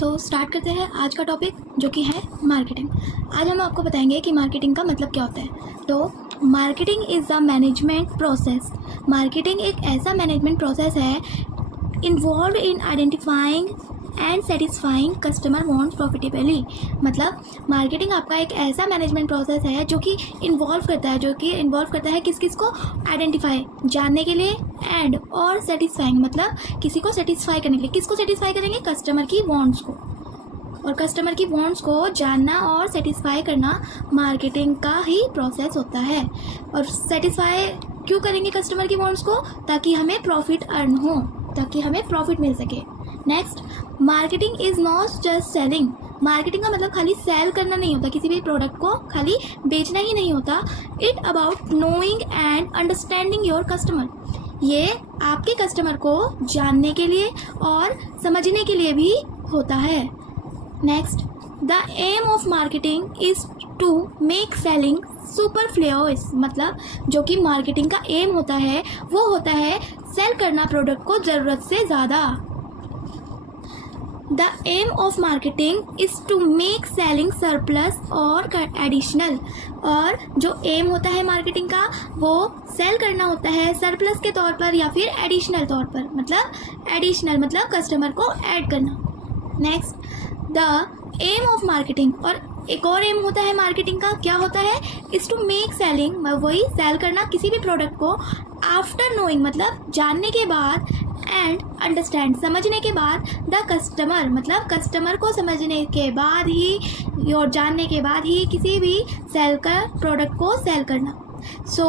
तो स्टार्ट करते हैं आज का टॉपिक जो कि है मार्केटिंग। आज हम आपको बताएंगे कि मार्केटिंग का मतलब क्या होता है। तो marketing is the management process. Marketing एक ऐसा मैनेजमेंट प्रोसेस है involve in identifying and satisfying customer wants profitably. मतलब मार्केटिंग आपका एक ऐसा मैनेजमेंट प्रोसेस है जो कि इन्वॉल्व करता है किस किस को आइडेंटिफाई जानने के लिए एंड और सेटिस्फाइंग मतलब किसी को सेटिस्फाई करने के लिए। किसको सेटिस्फाई करेंगे? कस्टमर की वांट्स को। और कस्टमर की वांट्स को जानना और सेटिस्फाई करना मार्केटिंग का ही प्रोसेस होता है। और सेटिस्फाई क्यों करेंगे कस्टमर की वांट्स को? ताकि हमें प्रॉफिट अर्न हो, ताकि हमें प्रॉफिट मिल सके। Next, marketing is not just selling. Marketing का मतलब खाली सेल करना नहीं होता, किसी भी प्रोडक्ट को खाली बेचना ही नहीं होता। It about knowing and understanding your customer. ये आपके कस्टमर को जानने के लिए और समझने के लिए भी होता है। Next, the aim of marketing is to make selling superfluous. मतलब जो कि मार्केटिंग का एम होता है वो होता है सेल करना प्रोडक्ट को ज़रूरत से ज़्यादा। The aim of marketing is to make selling surplus और एडिशनल। और जो एम होता है मार्केटिंग का वो सेल करना होता है सरप्लस के तौर पर या फिर एडिशनल तौर पर। मतलब एडिशनल मतलब कस्टमर को ऐड करना। Next, the aim of marketing, और एक और एम होता है मार्केटिंग का, क्या होता है? इज़ टू मेक सेलिंग, वही सेल करना किसी भी प्रोडक्ट को आफ्टर नोइंग मतलब जानने के बाद एंड अंडरस्टैंड समझने के बाद द कस्टमर मतलब कस्टमर को समझने के बाद ही और जानने के बाद ही किसी भी सेल का प्रोडक्ट को सेल करना। So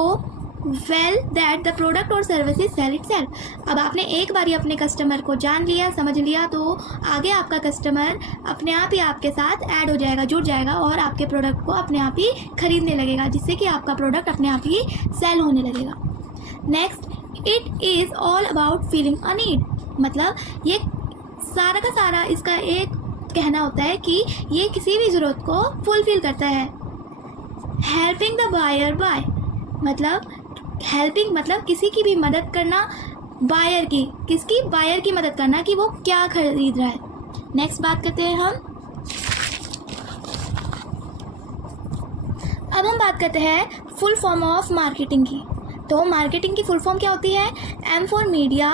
well that the product और सर्विसेज सेल इट सेल्फ। अब आपने एक बार ही अपने कस्टमर को जान लिया, समझ लिया, तो आगे आपका कस्टमर अपने आप ही आपके साथ ऐड हो जाएगा, जुड़ जाएगा और आपके प्रोडक्ट को अपने आप ही खरीदने लगेगा, जिससे कि आपका प्रोडक्ट अपने आप ही सेल होने लगेगा। Next, it is all about feeling a need. मतलब ये सारा का सारा इसका एक कहना होता है कि ये किसी भी ज़रूरत को फुलफिल करता है। हेल्पिंग द बायर बाय मतलब हेल्पिंग मतलब किसी की भी मदद करना, बायर की, किसकी? बायर की मदद करना कि वो क्या खरीद रहा है। नेक्स्ट बात करते हैं अब हम बात करते हैं फुल फॉर्म ऑफ मार्केटिंग की। तो मार्केटिंग की फुल फॉर्म क्या होती है? M for media,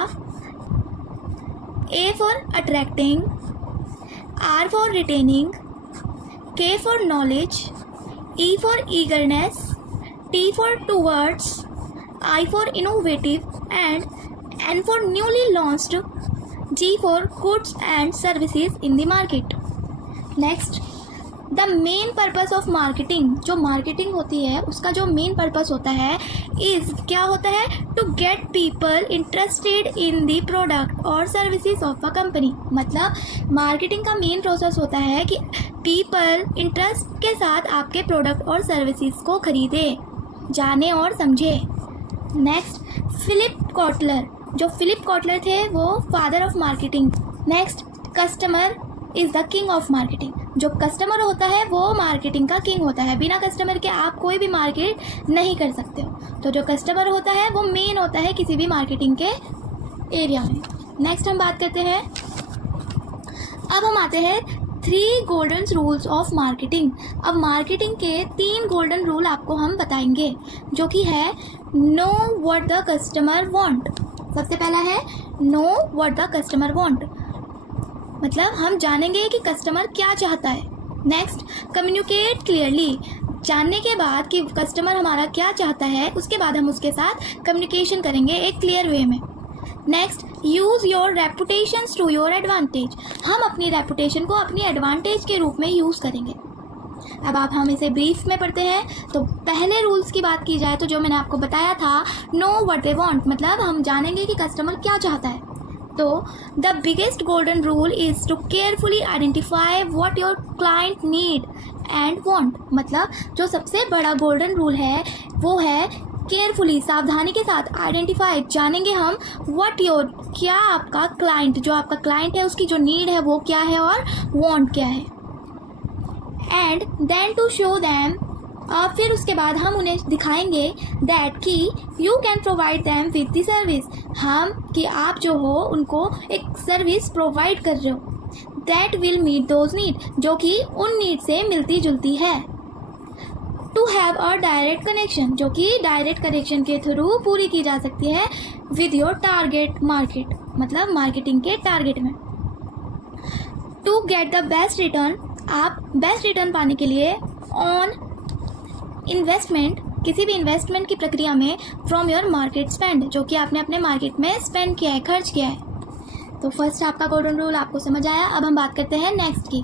A for attracting, R for retaining, K for knowledge, E for eagerness, T for towards, I for innovative and N for newly launched, G for goods and services in the market. Next, the main purpose of marketing, जो marketing होती है उसका जो main purpose होता है is क्या होता है? to get people interested in the product or services of a company। मतलब मार्केटिंग का मेन प्रोसेस होता है कि पीपल इंटरेस्ट के साथ आपके प्रोडक्ट और सर्विसेज को खरीदे, जाने और समझे। नेक्स्ट, फिलिप कॉटलर, जो फिलिप कॉटलर थे वो father of marketing. Next, customer is the king of marketing. जो कस्टमर होता है वो मार्केटिंग का किंग होता है। बिना कस्टमर के आप कोई भी मार्केट नहीं कर सकते हो। तो जो कस्टमर होता है वो मेन होता है किसी भी मार्केटिंग के एरिया में। नेक्स्ट हम बात करते हैं, अब हम आते हैं 3 गोल्डन रूल्स ऑफ मार्केटिंग। अब मार्केटिंग के 3 गोल्डन रूल आपको हम बताएंगे, जो कि है know what the customer want. सबसे पहला है know what the customer want, मतलब हम जानेंगे कि कस्टमर क्या चाहता है। नेक्स्ट, कम्युनिकेट क्लियरली, जानने के बाद कि कस्टमर हमारा क्या चाहता है उसके बाद हम उसके साथ कम्युनिकेशन करेंगे एक क्लियर वे में। Next, use your reputations to your advantage, हम अपनी रेपुटेशन को अपनी एडवांटेज के रूप में यूज़ करेंगे। अब हम इसे ब्रीफ में पढ़ते हैं। तो पहले रूल्स की बात की जाए तो जो मैंने आपको बताया था, नो व्हाट दे वांट, मतलब हम जानेंगे कि कस्टमर क्या चाहता है। तो the biggest golden rule is to carefully identify what your client need and want. मतलब जो सबसे बड़ा गोल्डन रूल है वो है केयरफुली, सावधानी के साथ आइडेंटिफाई, जानेंगे हम व्हाट योर, क्या आपका क्लाइंट, जो आपका क्लाइंट है उसकी जो नीड है वो क्या है और वांट क्या है। And then to show them, फिर उसके बाद हम उन्हें दिखाएंगे दैट कि you can provide them with the service, हम कि आप जो हो उनको एक सर्विस प्रोवाइड कर रहे हो। That will meet those need, जो कि उन नीड से मिलती जुलती है। To have a direct connection, जो कि डायरेक्ट कनेक्शन के थ्रू पूरी की जा सकती है विद योर टारगेट मार्केट, मतलब मार्केटिंग के टारगेट में। To get the best return, आप बेस्ट रिटर्न पाने के लिए ऑन इन्वेस्टमेंट, किसी भी इन्वेस्टमेंट की प्रक्रिया में, फ्रॉम योर मार्केट स्पेंड, जो कि आपने अपने मार्केट में स्पेंड किया है, खर्च किया है। तो फर्स्ट आपका गोल्डन रूल आपको समझ आया। अब हम बात करते हैं नेक्स्ट की।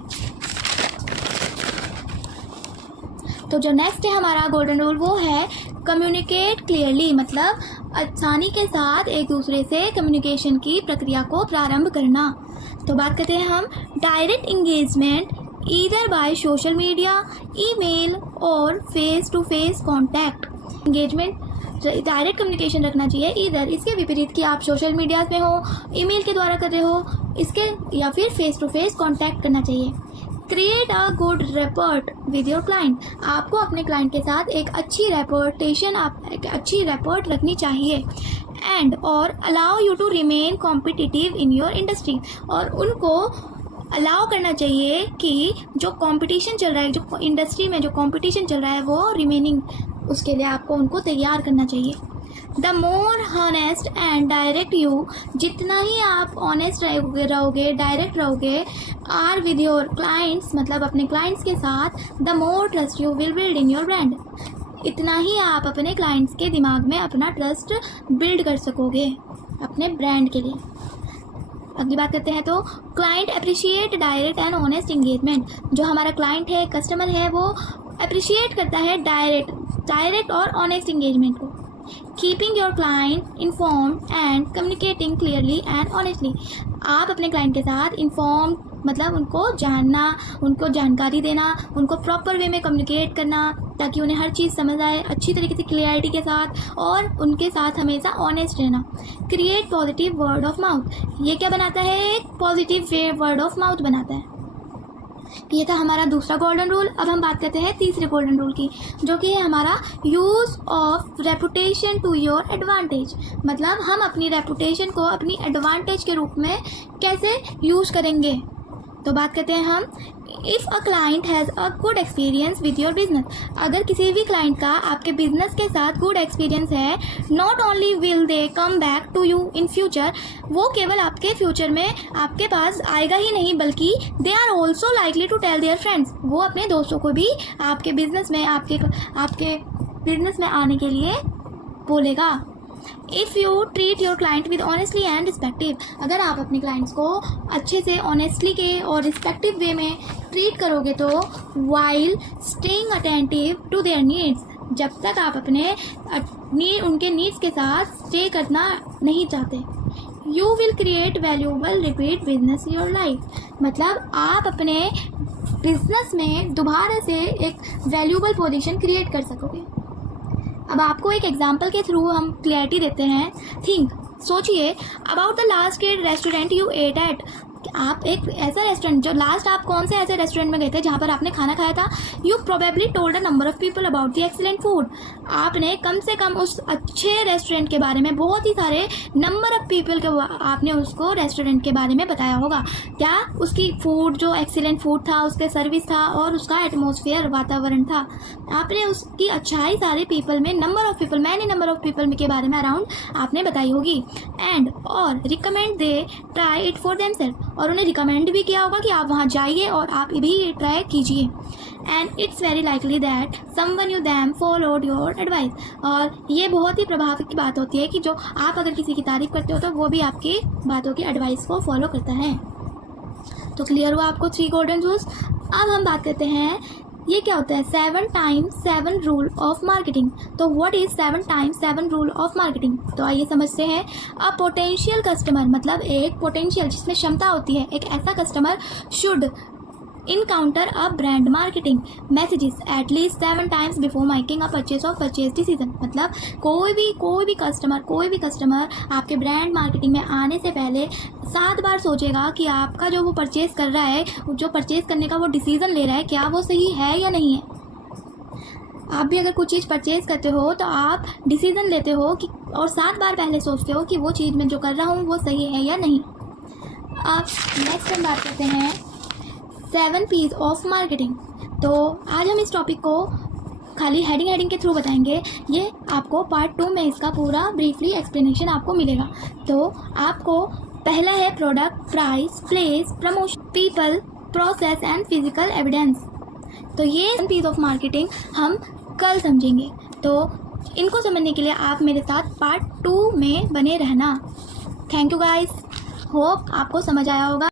तो जो नेक्स्ट है हमारा गोल्डन रूल वो है कम्युनिकेट क्लियरली, मतलब आसानी के साथ एक दूसरे से कम्युनिकेशन की प्रक्रिया को प्रारंभ करना। तो बात करते हैं हम direct engagement either by social media, email और face to face contact. Engagement direct communication रखना चाहिए, इधर इसके विपरीत कि आप सोशल मीडिया में हो, ईमेल के द्वारा कर रहे हो, इसके या फिर फेस टू फेस कॉन्टैक्ट करना चाहिए। Create a good rapport with your client, आपको अपने क्लाइंट के साथ एक अच्छी रेपोर्टेशन, एक अच्छी रेपोर्ट रखनी चाहिए। एंड और allow you to remain competitive in your industry, और उनको अलाउ करना चाहिए कि जो कंपटीशन चल रहा है, जो इंडस्ट्री में जो कंपटीशन चल रहा है वो रिमेनिंग, उसके लिए आपको उनको तैयार करना चाहिए। The more honest and direct you, जितना ही आप ऑनेस्ट रहोगे, डायरेक्ट रहोगे, आर विद योर क्लाइंट्स, मतलब अपने क्लाइंट्स के साथ, the more trust you will build in your brand, इतना ही आप अपने क्लाइंट्स के दिमाग में अपना ट्रस्ट बिल्ड कर सकोगे अपने ब्रांड के लिए। अगली बात करते हैं तो client appreciate direct and honest engagement, जो हमारा क्लाइंट है, कस्टमर है, वो अप्रिशिएट करता है डायरेक्ट और ऑनेस्ट एंगेजमेंट को। Keeping your client informed and communicating clearly and honestly, आप अपने क्लाइंट के साथ इन्फॉर्म, मतलब उनको जानना, उनको जानकारी देना, उनको प्रॉपर वे में कम्युनिकेट करना ताकि उन्हें हर चीज़ समझ आए अच्छी तरीके से, क्लियरिटी के साथ, और उनके साथ हमेशा ऑनेस्ट रहना। Create positive word of mouth, ये क्या बनाता है, एक पॉजिटिव वर्ड ऑफ माउथ बनाता है। ये था हमारा दूसरा गोल्डन रूल। अब हम बात करते हैं तीसरे गोल्डन रूल की, जो कि है हमारा use of reputation to your advantage, मतलब हम अपनी रेपुटेशन को अपनी एडवांटेज के रूप में कैसे यूज़ करेंगे। तो बात करते हैं हम, if a client has a good experience with your business, अगर किसी भी क्लाइंट का आपके बिजनेस के साथ गुड एक्सपीरियंस है, not only will they come back to you in future, वो केवल आपके फ्यूचर में आपके पास आएगा ही नहीं, बल्कि they are also likely to tell their friends, वो अपने दोस्तों को भी आपके बिजनेस में आपके बिजनेस में आने के लिए बोलेगा। If you treat your client with honestly and respective, अगर आप अपने क्लाइंट्स को अच्छे से ऑनेस्टली के और रिस्पेक्टिव वे में ट्रीट करोगे, तो while staying attentive to their needs, जब तक आप उनके नीड्स के साथ स्टे करना नहीं चाहते, you will create valuable repeat business your life, मतलब आप अपने बिजनेस में दोबारा से एक वैल्यूएबल पोजीशन क्रिएट कर सकोगे। अब आपको एक एग्जाम्पल के थ्रू हम क्लैरिटी देते हैं। थिंक, सोचिए about the last restaurant you ate at, आप एक ऐसा रेस्टोरेंट, जो लास्ट आप कौन से ऐसे रेस्टोरेंट में गए थे जहाँ पर आपने खाना खाया था। You probably told a number of people about the excellent food, आपने कम से कम उस अच्छे रेस्टोरेंट के बारे में बहुत ही सारे नंबर ऑफ पीपल के आपने उसको रेस्टोरेंट के बारे में बताया होगा। क्या उसकी फूड, जो एक्सीलेंट फूड था, उसके सर्विस था और उसका एटमोसफियर, वातावरण था, आपने उसकी अच्छाई सारे पीपल में, मैनी नंबर ऑफ पीपल के बारे में अराउंड आपने बताई होगी। एंड और recommend they try it for themselves, और उन्हें रिकमेंड भी किया होगा कि आप वहाँ जाइए और आप भी ट्राई कीजिए। And it's very likely that someone you them followed your advice, और ये बहुत ही प्रभाव की बात होती है कि जो आप अगर किसी की तारीफ करते हो तो वो भी आपकी बातों की एडवाइस को फॉलो करता है। तो क्लियर हुआ आपको 3 गोल्डन रूल्स। अब हम बात करते हैं ये क्या होता है 7 times 7 रूल ऑफ मार्केटिंग। तो what is 7 times 7 rule of marketing, तो आइए समझते हैं। अ पोटेंशियल कस्टमर, मतलब एक पोटेंशियल जिसमें क्षमता होती है, एक ऐसा customer should encounter a brand marketing messages at least 7 times before making a purchase decision, मतलब कोई भी कस्टमर आपके ब्रांड मार्केटिंग में आने से पहले 7 बार सोचेगा कि आपका जो वो परचेज कर रहा है, जो परचेज करने का वो डिसीजन ले रहा है, क्या वो सही है या नहीं है। आप भी अगर कुछ चीज़ परचेज करते हो तो आप डिसीजन लेते हो कि, और 7 बार पहले सोचते हो कि वो चीज़ मैं जो कर रहा हूँ वो सही है या नहीं। अब नेक्स्ट हम बात करते हैं 7 P's ऑफ मार्केटिंग। तो आज हम इस टॉपिक को खाली हेडिंग के थ्रू बताएंगे। ये आपको पार्ट 2 में इसका पूरा ब्रीफली एक्सप्लेनेशन आपको मिलेगा। तो आपको पहला है product, price, place, promotion, people, process and physical evidence. तो ये 7 P's ऑफ मार्केटिंग हम कल समझेंगे। तो इनको समझने के लिए आप मेरे साथ पार्ट 2 में बने रहना। थैंक यू गाइस, होप आपको समझ आया होगा।